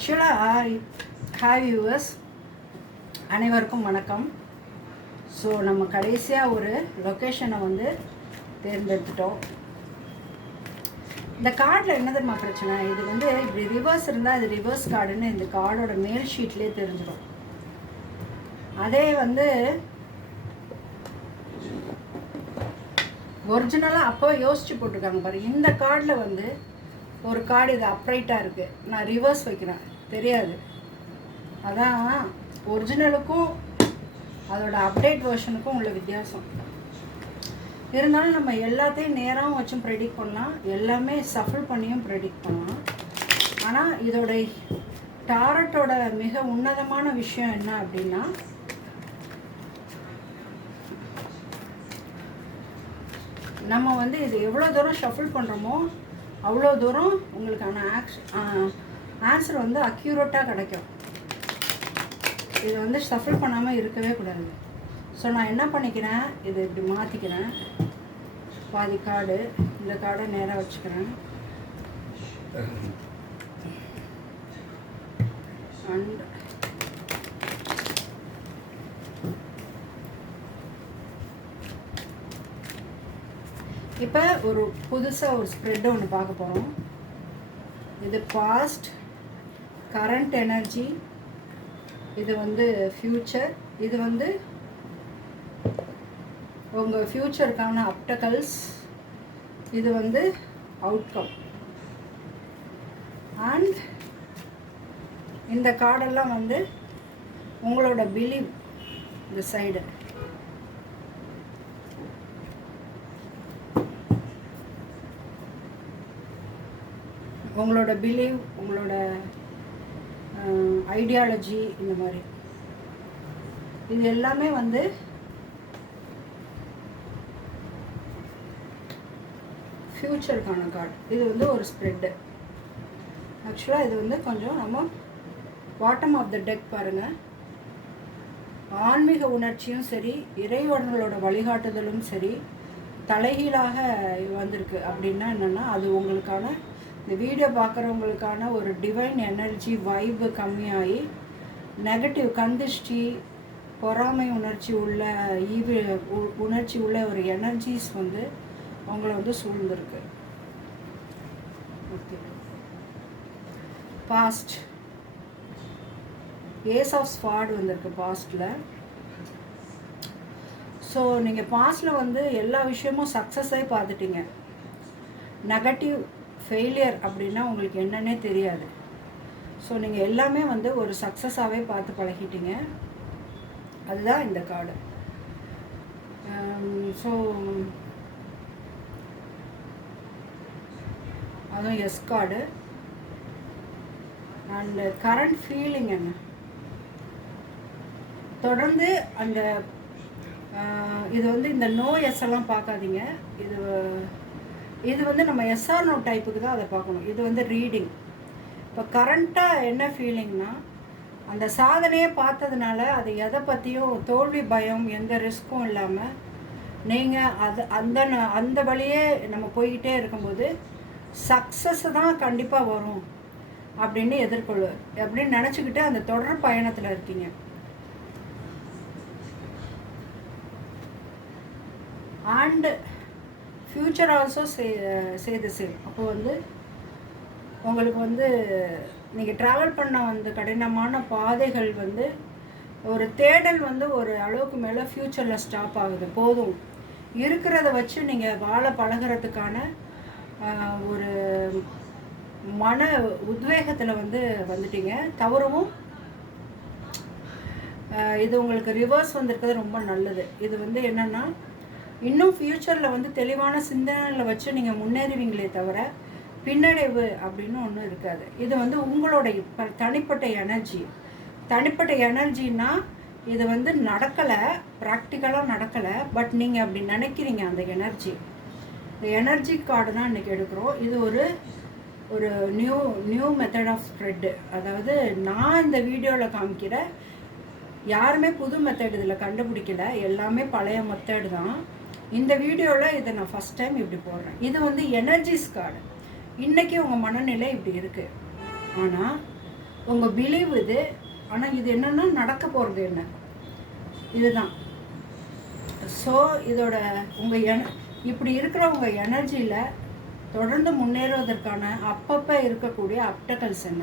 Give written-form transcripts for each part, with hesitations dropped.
ஆக்சுவலாக hi viewers அனைவருக்கும் வணக்கம். ஸோ நம்ம கடைசியாக ஒரு லொக்கேஷனை வந்து தேர்ந்தெடுத்துட்டோம். இந்த கார்டில் என்ன தெரியுமா பிரச்சனை, இது வந்து இப்படி ரிவர்ஸ் இருந்தால் இது ரிவர்ஸ் கார்டுன்னு இந்த கார்டோட மேல் ஷீட்லேயே தெரிஞ்சிடும். அதே வந்து ஒரிஜினலாக அப்போ யோசிச்சு போட்டிருக்காங்க பாரு. இந்த கார்டில் வந்து ஒரு கார்டு இது அப்ரைட்டாக இருக்குது, நான் ரிவர்ஸ் வைக்கிறேன் தெரியாது. அதான் ஒரிஜினலுக்கும் அதோட அப்டேட் வெர்ஷனுக்கும் உள்ள வித்தியாசம். இருந்தாலும் நம்ம எல்லாத்தையும் நேராகவும் வச்சும் ப்ரெடிக்ட் பண்ணலாம், எல்லாமே சஃபிள் பண்ணியும் ப்ரெடிக்ட் பண்ணலாம். ஆனால் இதோட டாரட்டோட மிக உன்னதமான விஷயம் என்ன அப்படின்னா, நம்ம வந்து இது எவ்வளோ தூரம் ஷஃபிள் பண்ணுறோமோ அவ்வளோ தூரம் உங்களுக்கான ஆன்சர் வந்து அக்யூரேட்டாக கிடைக்கும். இது வந்து ஷஃபிள் பண்ணாமல் இருக்கவே கூடாது. ஸோ நான் என்ன பண்ணிக்கிறேன், இதை இப்படி மாற்றிக்கிறேன். பாதி கார்டு, இந்த கார்டை நேராக வச்சுக்கிறேன். அண்ட் இப்போ ஒரு புதுசாக ஒரு ஸ்ப்ரெட் ஒன்று பார்க்க போகிறோம். இது பாஸ்ட், கரண்ட் எனர்ஜி, இது வந்து ஃப்யூச்சர், இது வந்து உங்கள் ஃப்யூச்சருக்கான அப்டக்கல்ஸ், இது வந்து அவுட்கம். அண்ட் இந்த கார்டெல்லாம் வந்து உங்களோட பிலீவ், இந்த சைடு உங்களோட பிலீவ், உங்களோட ஐடியாலஜி, இந்த மாதிரி இது எல்லாமே வந்து ஃப்யூச்சருக்கான கார்டு. இது வந்து ஒரு ஸ்ப்ரெட்டு. ஆக்சுவலாக இது வந்து கொஞ்சம் நம்ம பாட்டம் ஆஃப் த டெக் பாருங்கள். ஆன்மீக உணர்ச்சியும் சரி, இறைவனங்களோட வழிகாட்டுதலும் சரி தலைகீழாக வந்திருக்கு. அப்படின்னா என்னென்னா, அது உங்களுக்கான இந்த வீடியோ பார்க்குறவங்களுக்கான ஒரு டிவைன் எனர்ஜி வைப்பு கம்மியாகி நெகட்டிவ் கந்திஷ்டி, பொறாமை உணர்ச்சி உள்ள உணர்ச்சி உள்ள ஒரு எனர்ஜிஸ் வந்து அவங்கள வந்து சூழ்ந்திருக்கு. Okay, past ace of sword வந்திருக்கு பாஸ்டில். ஸோ நீங்கள் பாஸ்டில் வந்து எல்லா விஷயமும் சக்ஸஸாக பார்த்துட்டீங்க. நெகட்டிவ் ஃபெயிலியர் அப்படின்னா உங்களுக்கு என்னன்னே தெரியாது. ஸோ நீங்கள் எல்லாமே வந்து ஒரு சக்ஸஸாகவே பார்த்து பழகிட்டீங்க. அதுதான் இந்த கார்டு. ஸோ அதுவும் S card. And current feeling என்ன, தொடர்ந்து அந்த இது வந்து இந்த நோ எஸ் எல்லாம் பார்க்காதீங்க. இது வந்து நம்ம எஸ்ஆர் நோ டைப்புக்கு தான் அதை பார்க்கணும். இது வந்து ரீடிங். இப்போ கரண்ட்டாக என்ன ஃபீலிங்னா, அந்த சாதனையே பார்த்ததுனால அது எதை பற்றியும் தோல்வி பயம் எந்த ரிஸ்க்கும் இல்லாமல் நீங்கள் அந்த வழியே நம்ம போய்கிட்டே இருக்கும்போது சக்ஸஸ் தான் கண்டிப்பாக வரும் அப்படின்னு அப்படின்னு நினச்சிக்கிட்டு அந்த தொடர் பயணத்தில் இருக்கீங்க. And future also say the same. அப்போ வந்து உங்களுக்கு வந்து நீங்கள் ட்ராவல் பண்ண அந்த கடினமான பாதைகள் வந்து ஒரு தேடல் வந்து ஒரு அளவுக்கு மேலே ஃப்யூச்சரில் ஸ்டாப் ஆகுது. போதும், இருக்கிறத வச்சு நீங்கள் வாழ பழகிறதுக்கான ஒரு மன உத்வேகத்தில் வந்து வந்துட்டீங்க. தவறவும் இது உங்களுக்கு ரிவர்ஸ் வந்திருக்கிறது ரொம்ப நல்லது. இது வந்து என்னென்னா, இன்னும் ஃப்யூச்சரில் வந்து தெளிவான சிந்தனைகளை வச்சு நீங்கள் முன்னேறுவீங்களே தவிர பின்னடைவு அப்படின்னு ஒன்றும் இருக்காது. இது வந்து உங்களுடைய தனிப்பட்ட எனர்ஜின்னா இது வந்து நடக்கலை, ப்ராக்டிக்கலாக நடக்கலை, பட் நீங்கள் அப்படி நினைக்கிறீங்க. அந்த எனர்ஜி கார்டு தான் இன்றைக்கி எடுக்கிறோம். இது ஒரு நியூ மெத்தட் ஆஃப் ஸ்ப்ரெட்டு. அதாவது நான் இந்த வீடியோவில் காமிக்கிற யாருமே புது மெத்தட் இதில் கண்டுபிடிக்கல, எல்லாமே பழைய மெத்தட் தான். இந்த வீடியோவில் இதை நான் ஃபஸ்ட் டைம் இப்படி போடுறேன். இது வந்து எனர்ஜிஸ் கார்டு. இன்றைக்கி உங்கள் மனநிலை இப்படி இருக்குது. ஆனால் உங்கள் பிலீவ் இது. ஆனால் இது என்னென்னா நடக்க போகிறது என்ன, இதுதான். ஸோ இதோட உங்கள் இப்படி இருக்கிற உங்கள் எனர்ஜியில் தொடர்ந்து முன்னேறுவதற்கான அப்பப்போ இருக்கக்கூடிய அப்டக்கல்ஸ் என்ன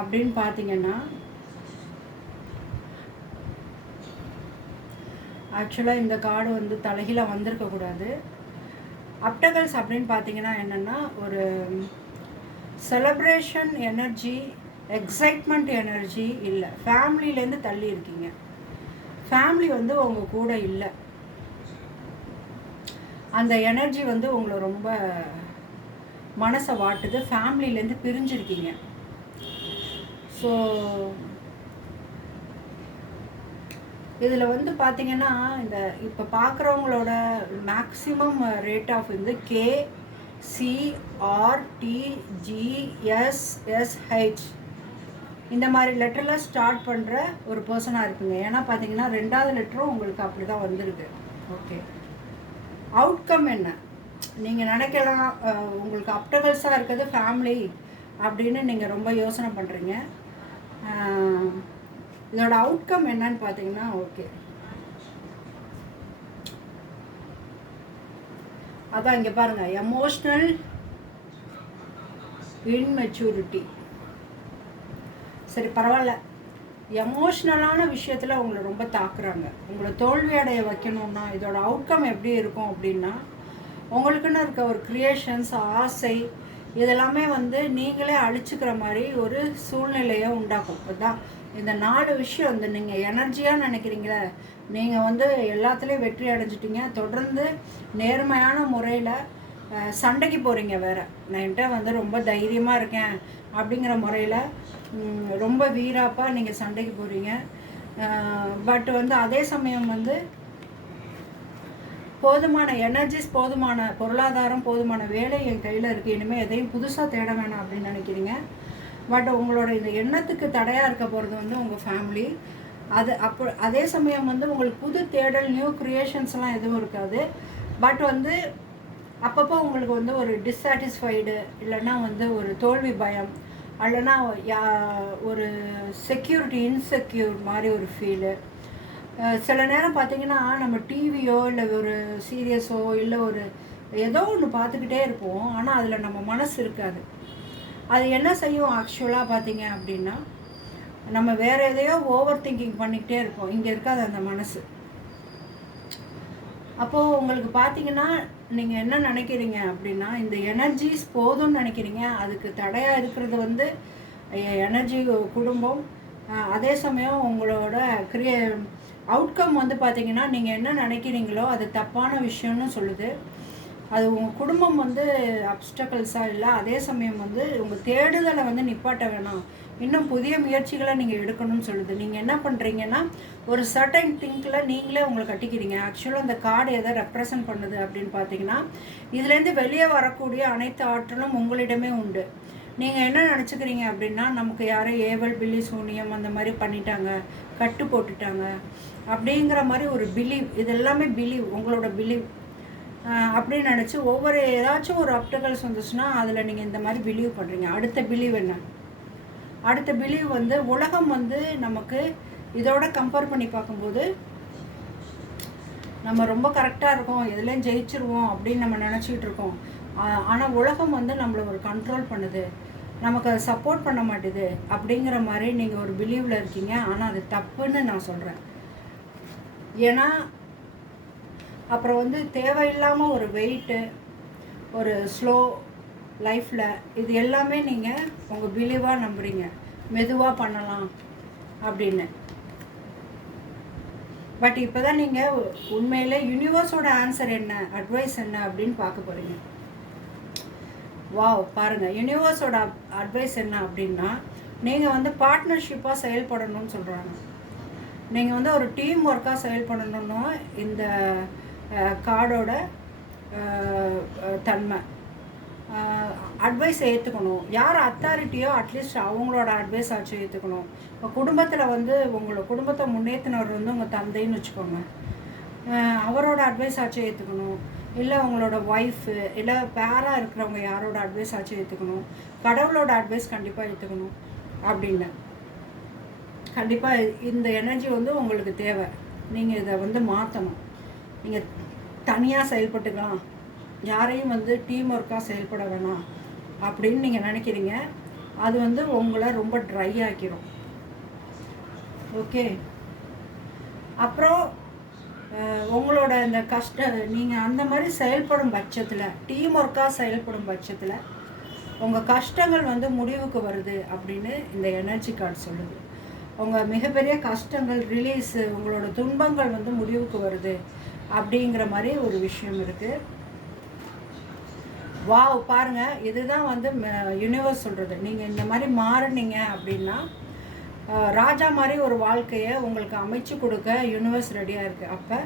அப்படின்னு பார்த்தீங்கன்னா, ஆக்சுவலாக இந்த கார்டு வந்து தலைகீழாக வந்திருக்கக்கூடாது. அப்டக்கல்ஸ் அப்படின்னு பார்த்தீங்கன்னா என்னென்னா, ஒரு செலப்ரேஷன் எனர்ஜி, எக்ஸைட்மெண்ட் எனர்ஜி இல்லை. ஃபேமிலியிலேருந்து தள்ளி இருக்கீங்க, ஃபேமிலி வந்து உங்கள் கூட இல்லை. அந்த எனர்ஜி வந்து உங்களை ரொம்ப மனசை வாட்டுது. ஃபேமிலியிலேருந்து பிரிஞ்சிருக்கீங்க. ஸோ இதில் வந்து பார்த்தீங்கன்னா, இந்த இப்போ பார்க்குறவங்களோட மேக்ஸிமம் ரேட் ஆஃப் வந்து KCRTGSSH இந்த மாதிரி லெட்டரில் ஸ்டார்ட் பண்ணுற ஒரு பர்சனாக இருக்குங்க. ஏன்னா பார்த்தீங்கன்னா 2வது லெட்டரும் உங்களுக்கு அப்படி தான் வந்திருக்கு. ஓகே, அவுட்கம் என்ன நீங்கள் நினைக்கலாம், உங்களுக்கு அப்டகல்ஸாக இருக்கிறது ஃபேமிலி அப்படின்னு நீங்கள் ரொம்ப யோசனை பண்ணுறீங்க. இதோட அவுட்கம் என்னன்னு பார்த்தீங்கன்னா, ஓகே அதான் இங்கே பாருங்கள், எமோஷ்னல் இன்மெச்சூரிட்டி. சரி பரவாயில்ல, எமோஷ்னலான விஷயத்தில் உங்களை ரொம்ப தாக்குறாங்க. உங்களை தோல்வி அடைய வைக்கணும்னா இதோட அவுட்கம் எப்படி இருக்கும் அப்படின்னா, உங்களுக்குன்னு இருக்க ஒரு க்ரியேஷன்ஸ், ஆசை, இதெல்லாமே வந்து நீங்களே அழிச்சுக்கிற மாதிரி ஒரு சூழ்நிலையை உண்டாக்கும். அதுதான் இந்த 4 விஷயம். இந்த நீங்கள் எனர்ஜியாக நினைக்கிறீங்களே, நீங்கள் வந்து எல்லாத்துலேயும் வெற்றி அடைஞ்சிட்டிங்க. தொடர்ந்து நேர்மையான முறையில் சண்டைக்கு போகிறீங்க. வேறு நான் என்கிட்ட வந்து ரொம்ப தைரியமாக இருக்கேன் அப்படிங்கிற முறையில் ரொம்ப வீராப்பாக நீங்கள் சண்டைக்கு போகிறீங்க. பட் வந்து அதே சமயம் வந்து போதுமான எனர்ஜிஸ், போதுமான பொருளாதாரம், போதுமான வேலை என் கையில் இருக்குது, இனிமேல் எதையும் புதுசாக தேட வேணாம் அப்படின்னு நினைக்கிறீங்க. பட் உங்களோட இந்த எண்ணத்துக்கு தடையாக இருக்க போகிறது வந்து உங்கள் ஃபேமிலி. அதே சமயம் வந்து உங்களுக்கு புது தேடல், நியூ க்ரியேஷன்ஸ்லாம் எதுவும் இருக்காது. பட் வந்து அப்பப்போ உங்களுக்கு வந்து ஒரு டிஸ்சாட்டிஸ்ஃபைடு, இல்லைன்னா வந்து ஒரு தோல்வி பயம், இல்லைன்னா ஒரு செக்யூரிட்டி இன்செக்யூர் மாதிரி ஒரு ஃபீலு. சில நேரம் பார்த்திங்கன்னா நம்ம டிவியோ இல்லை ஒரு சீரியஸோ இல்லை ஒரு ஏதோ ஒன்று பார்த்துக்கிட்டே இருப்போம், ஆனால் அதில் நம்ம மனசு இருக்காது. அது என்ன செய்யும் ஆக்சுவலாக பார்த்தீங்க அப்படின்னா, நம்ம வேறு எதையோ ஓவர் திங்கிங் பண்ணிக்கிட்டே இருப்போம், இங்கே இருக்காது அந்த மனசு. அப்போது உங்களுக்கு பார்த்தீங்கன்னா நீங்கள் என்ன நினைக்கிறீங்க அப்படின்னா, இந்த எனர்ஜிஸ் போதும்னு நினைக்கிறீங்க. அதுக்கு தடையாக இருக்கிறது வந்து எனர்ஜி, குடும்பம். அதே சமயம் உங்களோட அவுட்கம் வந்து பார்த்திங்கன்னா, நீங்கள் என்ன நினைக்கிறீங்களோ அது தப்பான விஷயம்னு சொல்லுது. அது உங்கள் குடும்பம் வந்து அப்டக்கல்ஸாக இல்லை. அதே சமயம் வந்து உங்கள் தேடுதலை வந்து நிப்பாட்ட வேணாம், இன்னும் புதிய முயற்சிகளை நீங்கள் எடுக்கணும்னு சொல்லுது. நீங்கள் என்ன பண்ணுறீங்கன்னா, ஒரு சர்டன் திங்கில் நீங்களே உங்களை கட்டிக்கிறீங்க. ஆக்சுவலாக அந்த கார்டு எதை ரெப்ரசன்ட் பண்ணுது அப்படின்னு பார்த்தீங்கன்னா, இதுலேருந்து வெளியே வரக்கூடிய அனைத்து ஆற்றலும் உங்களிடமே உண்டு. நீங்கள் என்ன நினச்சிக்கிறீங்க அப்படின்னா, நமக்கு யாரும் ஏவல், பில்லி, சூனியம் அந்த மாதிரி பண்ணிட்டாங்க, கட்டு போட்டுட்டாங்க அப்படிங்கிற மாதிரி ஒரு பிலீவ். இது எல்லாமே பிலீவ், உங்களோட பிலீவ் அப்படின்னு நினச்சி ஒவ்வொரு ஏதாச்சும் ஒரு அப்டக்கல்ஸ் வந்துச்சுன்னா அதில் நீங்கள் இந்த மாதிரி பிலீவ் பண்ணுறீங்க. அடுத்த பிலீவ் என்ன? அடுத்த பிலீவ் வந்து உலகம் வந்து நமக்கு இதோட கம்பேர் பண்ணி பார்க்கும்போது நம்ம ரொம்ப கரெக்டாக இருக்கோம், எதுலேயும் ஜெயிச்சிருவோம் அப்படின்னு நம்ம நினச்சிக்கிட்டு இருக்கோம். ஆனால் உலகம் வந்து நம்மளை ஒரு கண்ட்ரோல் பண்ணுது, நமக்கு அதை சப்போர்ட் பண்ண மாட்டேது அப்படிங்கிற மாதிரி நீங்கள் ஒரு பிலீவில் இருக்கீங்க. ஆனால் அது தப்புன்னு நான் சொல்கிறேன். ஏன்னா அப்புறம் வந்து தேவையில்லாமல் ஒரு வெயிட்டு, ஒரு ஸ்லோ லைஃப்பில் இது எல்லாமே நீங்கள் உங்கள் பிலீவாக நம்புறீங்க, மெதுவாக பண்ணலாம் அப்படின்னு. பட் இப்போ தான் நீங்கள் உண்மையிலே யூனிவர்ஸோட ஆன்சர் என்ன, அட்வைஸ் என்ன அப்படின்னு பார்க்க போகிறீங்க. வாவ், பாருங்கள், யூனிவர்ஸோட அட்வைஸ் என்ன அப்படின்னா, நீங்கள் வந்து பார்ட்னர்ஷிப்பாக செயல்படணும்னு சொல்கிறாங்க. நீங்கள் வந்து ஒரு டீம் ஒர்க்காக செயல்படணும்னு இந்த கார்டோட தன்மை. அட்வைஸை ஏற்றுக்கணும். யார் அத்தாரிட்டியோ அட்லீஸ்ட் அவங்களோட அட்வைஸ் ஆச்சு ஏற்றுக்கணும். இப்போ குடும்பத்தில் வந்து உங்களோட குடும்பத்தை முன்னேற்றினவர் வந்து உங்கள் தந்தைன்னு வச்சுக்கோங்க, அவரோட அட்வைஸ் ஆச்சு ஏற்றுக்கணும். இல்லை உங்களோட ஒய்ஃபு, இல்லை பேராக இருக்கிறவங்க யாரோட அட்வைஸ் ஆச்சு ஏற்றுக்கணும். கடவுளோட அட்வைஸ் கண்டிப்பாக ஏற்றுக்கணும். அப்படின்னு. கண்டிப்பாக இந்த எனர்ஜி வந்து உங்களுக்கு தேவை. நீங்கள் இதை வந்து மாற்றணும். நீங்கள் தனியாக செயல்பட்டுக்கலாம், யாரையும் வந்து டீம் ஒர்க்காக செயல்பட வேணாம் அப்படின்னு நீங்கள் நினைக்கிறீங்க. அது வந்து உங்களை ரொம்ப ட்ரை ஆக்கிரும். ஓகே. அப்புறம் உங்களோட இந்த நீங்கள் அந்த மாதிரி செயல்படும் பட்சத்தில், டீம் ஒர்க்காக செயல்படும் பட்சத்தில் உங்கள் கஷ்டங்கள் வந்து முடிவுக்கு வருது அப்படின்னு இந்த எனர்ஜி கார்டு சொல்லுது. உங்கள் மிகப்பெரிய கஷ்டங்கள் ரிலீஸு, உங்களோட துன்பங்கள் வந்து முடிவுக்கு வருது அப்படிங்கிற மாதிரி ஒரு விஷயம் இருக்குது. வாவ், பாருங்கள், இதுதான் வந்து யூனிவர்ஸ் சொல்கிறது. நீங்கள் இந்த மாதிரி மாறினீங்க அப்படின்னா ராஜா மாதிரி ஒரு வாழ்க்கையை உங்களுக்கு அமைச்சு கொடுக்க யூனிவர்ஸ் ரெடியாக இருக்குது. அப்போ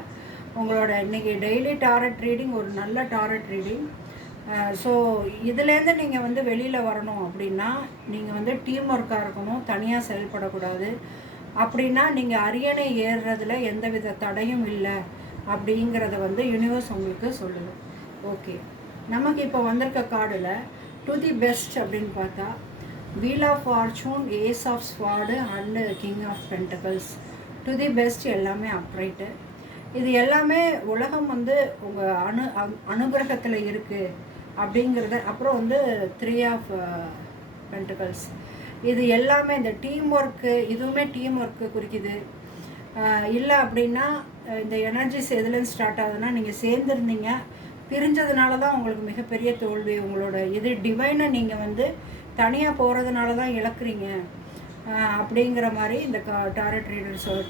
உங்களோட இன்றைக்கி டெய்லி டாரட் ரீடிங் ஒரு நல்ல டாரட் ரீடிங். ஸோ இதுலேருந்து நீங்கள் வந்து வெளியில் வரணும் அப்படின்னா நீங்கள் வந்து டீம் ஒர்க்காக இருக்கணும், தனியாக செயல்படக்கூடாது. அப்படின்னா நீங்கள் அரியணை ஏறுறதுல எந்தவித தடையும் இல்லை அப்படிங்கிறத வந்து யூனிவர்ஸ் உங்களுக்கு சொல்லுது. ஓகே, நமக்கு இப்போ வந்திருக்க கார்டில் டு தி பெஸ்ட் அப்படின்னு பார்த்தா wheel of fortune, ace of sword and king of pentacles. To the best எல்லாமே அப்ரைட்டு. இது எல்லாமே உலகம் வந்து உங்கள் அனுகிரகத்தில் இருக்குது அப்படிங்கிறத. அப்புறம் வந்து 3 ஆஃப் பென்டபிள்ஸ். இது எல்லாமே இந்த டீம் ஒர்க்கு, இதுவுமே டீம் ஒர்க்கு குறிக்குது. இல்லை அப்படின்னா இந்த எனர்ஜிஸ் எதுலேருந்து ஸ்டார்ட் ஆகுதுன்னா நீங்கள் சேர்ந்துருந்தீங்க, பிரிஞ்சதுனால தான் உங்களுக்கு மிகப்பெரிய தோல்வி. உங்களோட இது டிவைனை நீங்கள் வந்து தனியாக போகிறதுனால தான் இழக்கிறீங்க அப்படிங்கிற மாதிரி இந்த டாரட்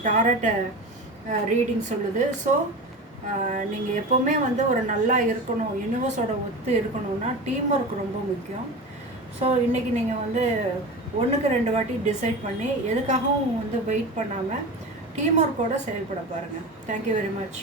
டாரட் ரீடிங் சொல்லுது. ஸோ நீங்கள் எப்போவுமே வந்து ஒரு நல்லா இருக்கணும், யூனிவர்ஸோட ஒத்து இருக்கணும்னா டீம் ஒர்க் ரொம்ப முக்கியம். ஸோ இன்றைக்கி நீங்கள் வந்து 1க்கு 2 வாட்டி டிசைட் பண்ணி எதுக்காகவும் வந்து வெயிட் பண்ணாமல் டீம் ஒர்க்கோடு செயல்பட பாருங்கள். Thank you very much.